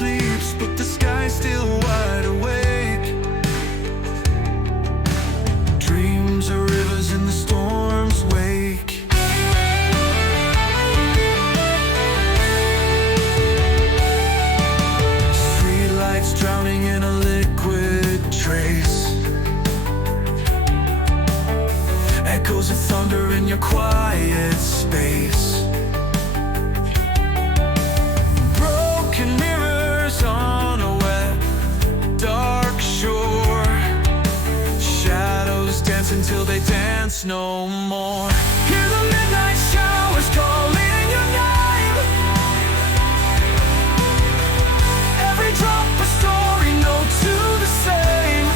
sleeps, but the sky's still wide awake. Dreams are rivers in the storm's wake. Streetlights drowning in a liquid trace. Echoes of thunder in your quiet space. Broken mirrors on a wet, dark shore. Shadows dance until they dance no more. Hear the midnight showers calling your name. Every drop a story, no two the same.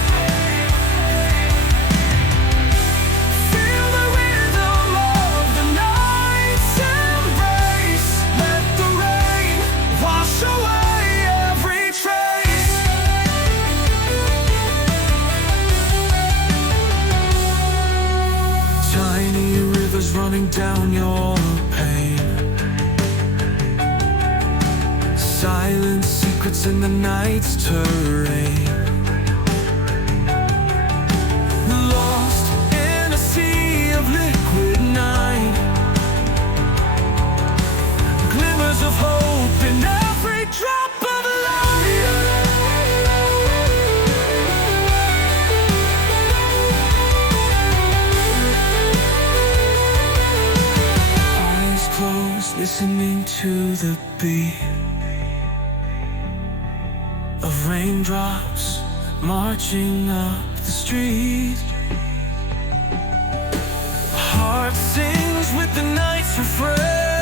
Feel the rhythm of the night's embrace. Let the rain wash away every trace. Tiny rivers running down your pain. Silent secrets in the night's terrain. Lost in a sea of liquid night. Glimmers of hope in every drop of light. Eyes closed, listening to the beat of raindrops marching up the street. Heart sings with the night's refrain.